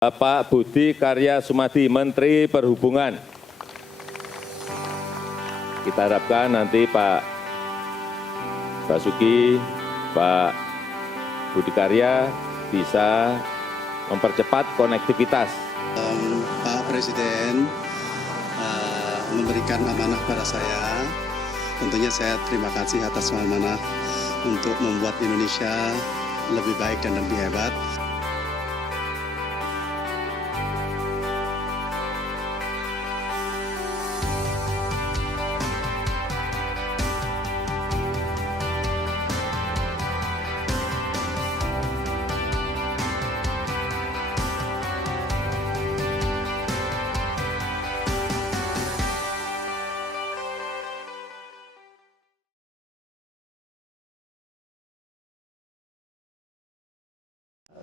Bapak Budi Karya Sumadi, Menteri Perhubungan. Kita harapkan nanti Pak Basuki, Pak Budi Karya bisa mempercepat konektivitas. Pak Presiden memberikan amanah pada saya. Tentunya saya terima kasih atas amanah untuk membuat Indonesia lebih baik dan lebih hebat.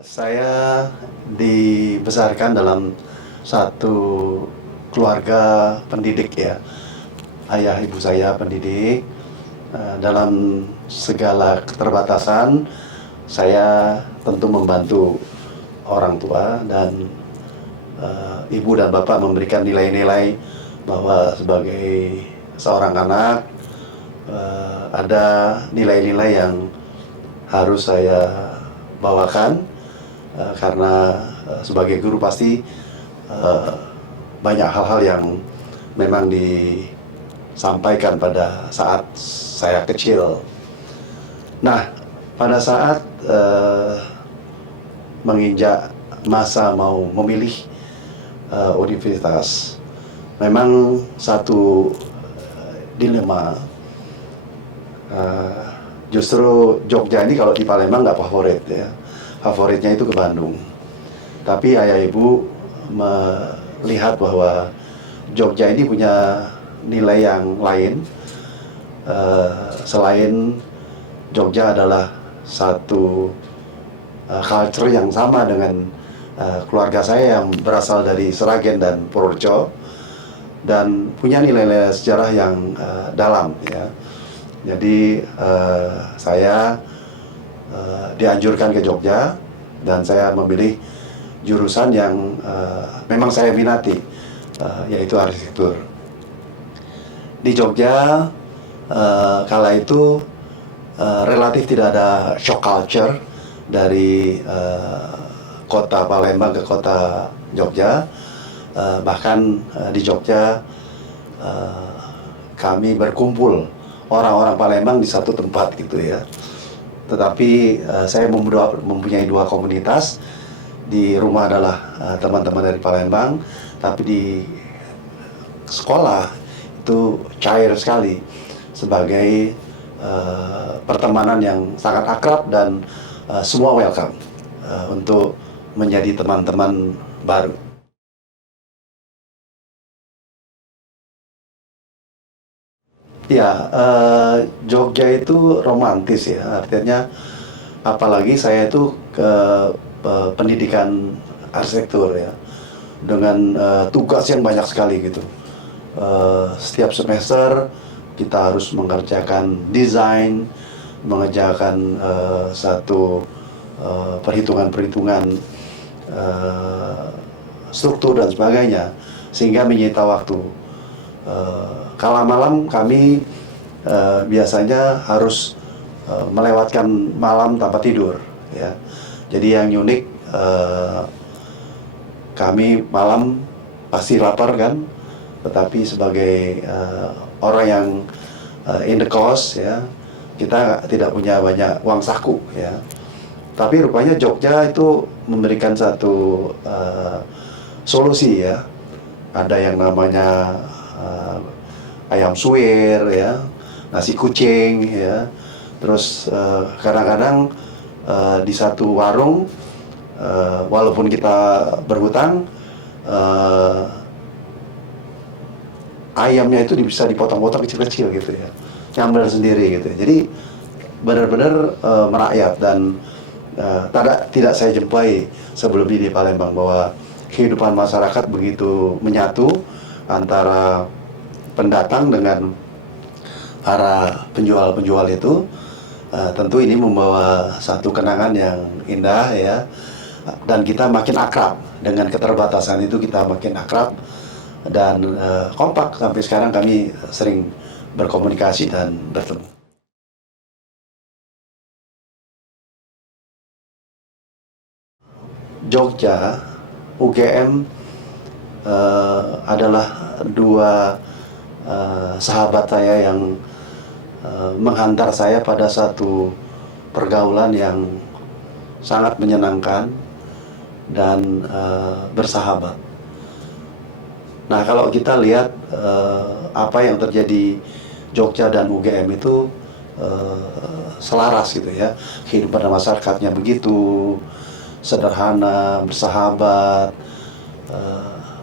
Saya dibesarkan dalam satu keluarga pendidik ya. Ayah ibu saya pendidik. Dalam segala keterbatasan, saya tentu membantu orang tua dan ibu dan bapak memberikan nilai-nilai bahwa sebagai seorang anak ada nilai-nilai yang harus saya bawakan. Karena sebagai guru pasti banyak hal-hal yang memang disampaikan pada saat saya kecil. Nah, pada saat menginjak masa mau memilih universitas, memang satu dilema. Justru Jogja ini kalau di Palembang nggak favorit ya. Favoritnya itu ke Bandung. Tapi ayah ibu melihat bahwa Jogja ini punya nilai yang lain. Selain Jogja adalah satu culture yang sama dengan keluarga saya yang berasal dari Seragen dan Purworejo dan punya nilai-nilai sejarah yang dalam ya. Jadi saya dianjurkan ke Jogja dan saya memilih jurusan yang memang saya minati, yaitu arsitektur. Di Jogja kala itu relatif tidak ada shock culture dari kota Palembang ke kota Jogja. Bahkan di Jogja kami berkumpul orang-orang Palembang di satu tempat gitu ya. Tetapi saya mempunyai dua komunitas. Di rumah adalah teman-teman dari Palembang, tapi di sekolah itu cair sekali sebagai pertemanan yang sangat akrab dan semua welcome untuk menjadi teman-teman baru. Ya, Jogja itu romantis ya, artinya apalagi saya itu ke pendidikan arsitektur ya, dengan tugas yang banyak sekali gitu. Setiap semester kita harus mengerjakan desain, mengerjakan satu perhitungan-perhitungan struktur dan sebagainya, sehingga menyita waktu. Kala malam kami biasanya harus melewatkan malam tanpa tidur ya. Jadi yang unik kami malam pasti lapar kan, tetapi sebagai orang yang in the cost ya, kita tidak punya banyak uang saku ya. Tapi rupanya Jogja itu memberikan satu solusi ya. Ada yang namanya ayam suwir ya, nasi kucing ya. Terus kadang-kadang di satu warung walaupun kita berhutang, ayamnya itu bisa dipotong-potong kecil-kecil gitu ya, nyambel sendiri gitu. Jadi benar-benar merakyat dan tidak saya jumpai sebelum ini di Palembang bahwa kehidupan masyarakat begitu menyatu antara pendatang dengan para penjual-penjual itu. Tentu ini membawa satu kenangan yang indah ya. dan kita makin akrab. Dengan keterbatasan itu kita makin akrab dan kompak. Sampai sekarang kami sering berkomunikasi dan bertemu. Jogja, UGM adalah dua sahabat saya yang menghantar saya pada satu pergaulan yang sangat menyenangkan dan bersahabat. Nah, kalau kita lihat apa yang terjadi Jogja dan UGM itu selaras gitu ya. Kehidupan masyarakatnya begitu sederhana, bersahabat.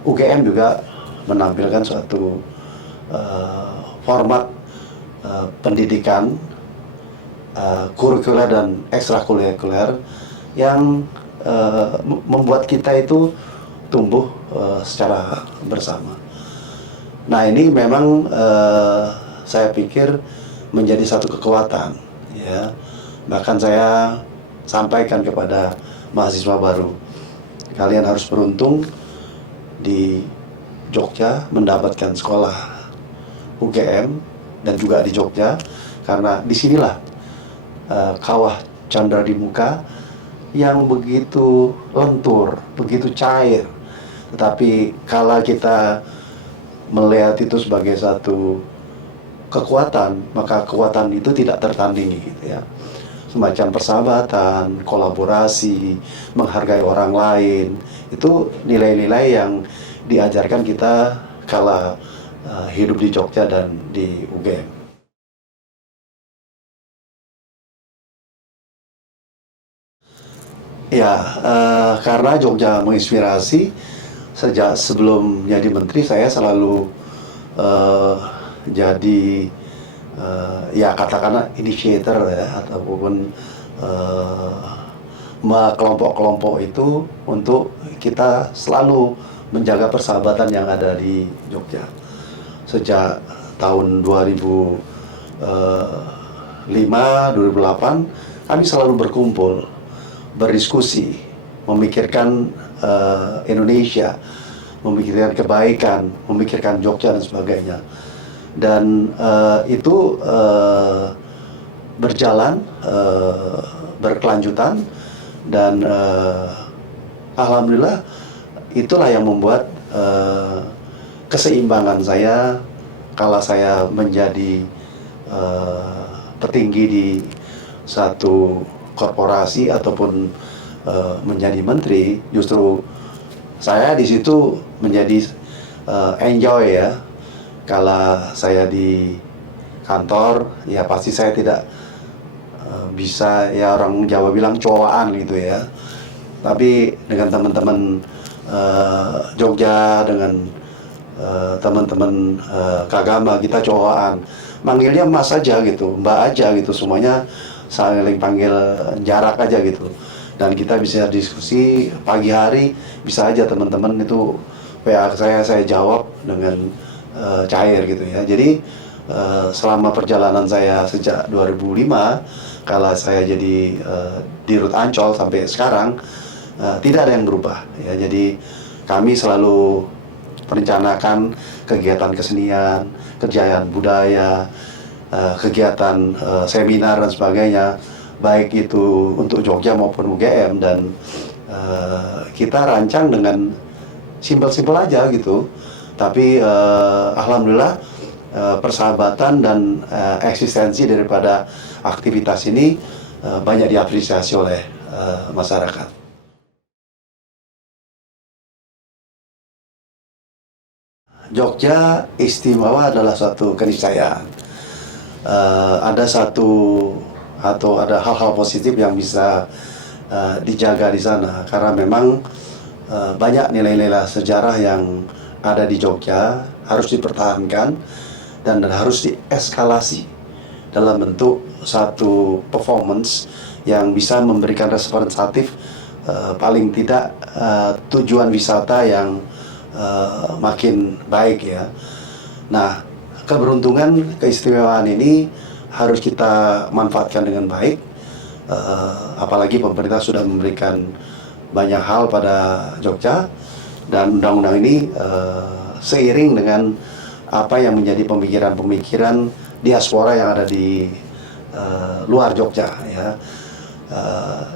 UGM juga menampilkan suatu format pendidikan kurikuler dan ekstrakurikuler yang membuat kita itu tumbuh secara bersama. Nah, ini memang saya pikir menjadi satu kekuatan, ya. Bahkan saya sampaikan kepada mahasiswa baru, kalian harus beruntung di Jogja mendapatkan sekolah UGM dan juga di Jogja, karena disinilah kawah Candra di Muka yang begitu lentur, begitu cair. Tetapi kalau kita melihat itu sebagai satu kekuatan, maka kekuatan itu tidak tertandingi, gitu ya. Semacam persahabatan, kolaborasi, menghargai orang lain, itu nilai-nilai yang diajarkan kita kala hidup di Jogja dan di UGM. Ya, karena Jogja menginspirasi. Sejak sebelum jadi menteri, saya selalu jadi ya katakanlah initiator ya, ataupun kelompok-kelompok itu untuk kita selalu menjaga persahabatan yang ada di Jogja. Sejak tahun 2005, 2008, kami selalu berkumpul, berdiskusi, memikirkan Indonesia, memikirkan kebaikan, memikirkan Jogja dan sebagainya. Dan itu berjalan, berkelanjutan, dan alhamdulillah itulah yang membuat keseimbangan saya kala saya menjadi petinggi di satu korporasi ataupun menjadi menteri. Justru saya di situ menjadi enjoy ya. Kalau saya di kantor, ya pasti saya tidak bisa, ya orang Jawa bilang coaan gitu ya. Tapi dengan teman-teman Jogja, dengan teman-teman Kagama, kita coaan. Manggilnya Mas aja gitu, Mbak aja gitu, semuanya saling panggil jarak aja gitu. Dan kita bisa diskusi pagi hari, bisa aja teman-teman itu WA saya jawab dengan cair gitu ya. Jadi selama perjalanan saya sejak 2005, kalau saya jadi Dirut Ancol sampai sekarang, tidak ada yang berubah ya. Jadi kami selalu merencanakan kegiatan kesenian, kejayaan budaya, kegiatan seminar dan sebagainya, baik itu untuk Jogja maupun UGM, dan kita rancang dengan simpel-simpel aja gitu. Tapi alhamdulillah persahabatan dan eksistensi daripada aktivitas ini banyak diapresiasi oleh masyarakat. Jogja istimewa adalah suatu keniscayaan. Ada satu atau ada hal-hal positif yang bisa dijaga di sana, karena memang banyak nilai-nilai sejarah yang ada di Jogja harus dipertahankan dan harus dieskalasi dalam bentuk satu performance yang bisa memberikan representatif, paling tidak tujuan wisata yang makin baik ya. Nah, keberuntungan, keistimewaan ini harus kita manfaatkan dengan baik, apalagi pemerintah sudah memberikan banyak hal pada Jogja, dan undang-undang ini seiring dengan apa yang menjadi pemikiran-pemikiran diaspora yang ada di luar Jogja, ya.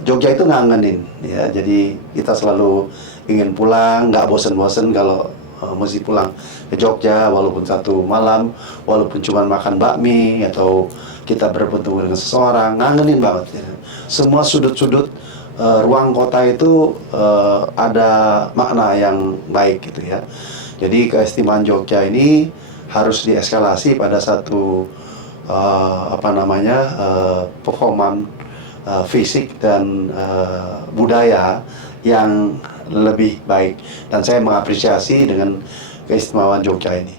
Jogja itu ngangenin, ya. Jadi kita selalu ingin pulang, nggak bosen-bosen kalau mesti pulang ke Jogja, walaupun satu malam, walaupun cuma makan bakmi atau kita bertemu dengan seseorang, ngangenin banget, ya. Semua sudut-sudut ruang kota itu ada makna yang baik, gitu ya. Jadi keistimewaan Jogja ini harus dieskalasi pada satu performan fisik dan budaya yang lebih baik, dan saya mengapresiasi dengan keistimewaan Jogja ini.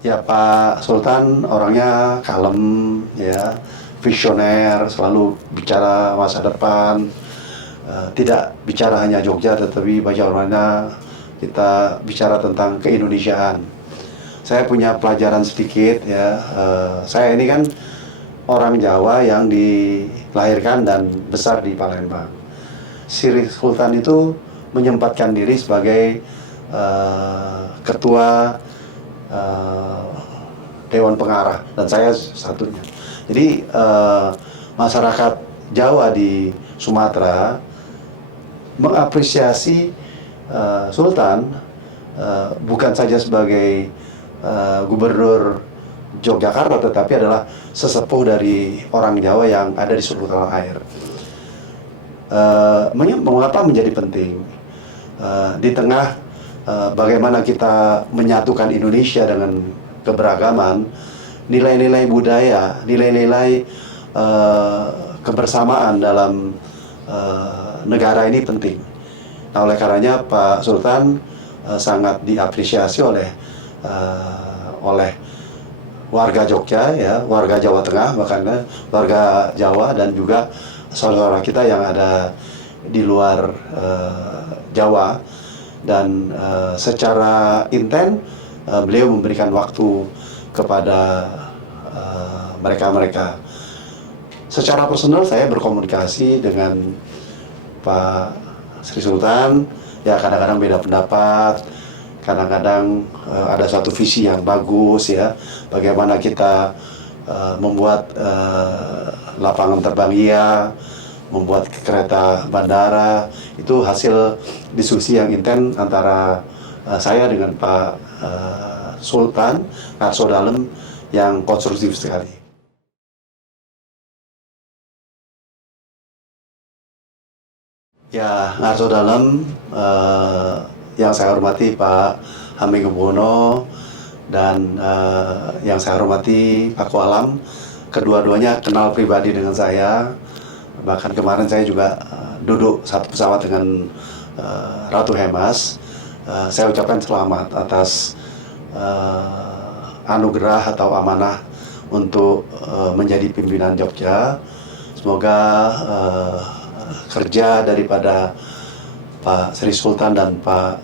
Ya, Pak Sultan orangnya kalem, ya, visioner, selalu bicara masa depan, tidak bicara hanya Jogja, tetapi bagaimana kita bicara tentang keindonesiaan. Saya punya pelajaran sedikit, ya. Saya ini kan orang Jawa yang dilahirkan dan besar di Palembang. Sri Sultan itu menyempatkan diri sebagai ketua Dewan Pengarah, dan saya satunya. Jadi masyarakat Jawa di Sumatera mengapresiasi Sultan bukan saja sebagai gubernur Yogyakarta, tetapi adalah sesepuh dari orang Jawa yang ada di seluruh tanah air. Mengapa menjadi penting? Di tengah bagaimana kita menyatukan Indonesia dengan keberagaman, nilai-nilai budaya, nilai-nilai kebersamaan dalam negara ini penting. Nah, oleh karenanya Pak Sultan sangat diapresiasi oleh warga Jogja, ya, warga Jawa Tengah, bahkan warga Jawa, dan juga saudara kita yang ada di luar Jawa. Dan secara intens beliau memberikan waktu kepada mereka-mereka. Secara personal saya berkomunikasi dengan Pak Sri Sultan, ya, kadang-kadang beda pendapat, kadang-kadang ada satu visi yang bagus, ya, bagaimana kita membuat lapangan terbang, iya, membuat kereta bandara. Itu hasil diskusi yang intens antara saya dengan Pak Sultan Ngarso Dalem yang konstruktif sekali. Ya, Ngarso Dalem, yang saya hormati Pak Hamengkubuwono, dan yang saya hormati Pak Kualam, kedua-duanya kenal pribadi dengan saya. Bahkan kemarin saya juga duduk satu pesawat dengan Ratu Hemas. Saya ucapkan selamat atas anugerah atau amanah untuk menjadi pimpinan Jogja. Semoga kerja daripada Pak Sri Sultan dan Pak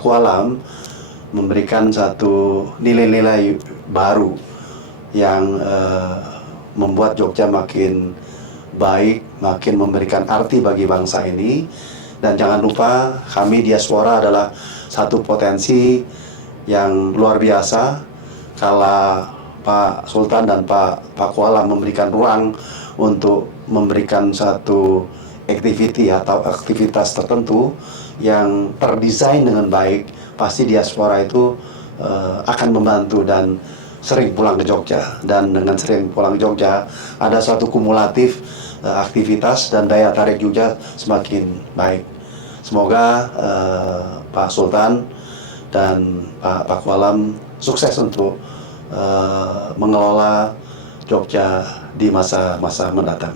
Kualam memberikan satu nilai-nilai baru yang membuat Jogja makin baik, makin memberikan arti bagi bangsa ini. Dan jangan lupa, kami diaspora adalah satu potensi yang luar biasa. Kalau Pak Sultan dan Pak Kualam memberikan ruang untuk memberikan satu activity atau aktivitas tertentu yang terdesain dengan baik, pasti diaspora itu akan membantu dan sering pulang ke Jogja. Dan dengan sering pulang ke Jogja, ada satu kumulatif aktivitas dan daya tarik Jogja semakin baik. Semoga Pak Sultan dan Pak Kualam sukses untuk mengelola Jogja di masa-masa mendatang.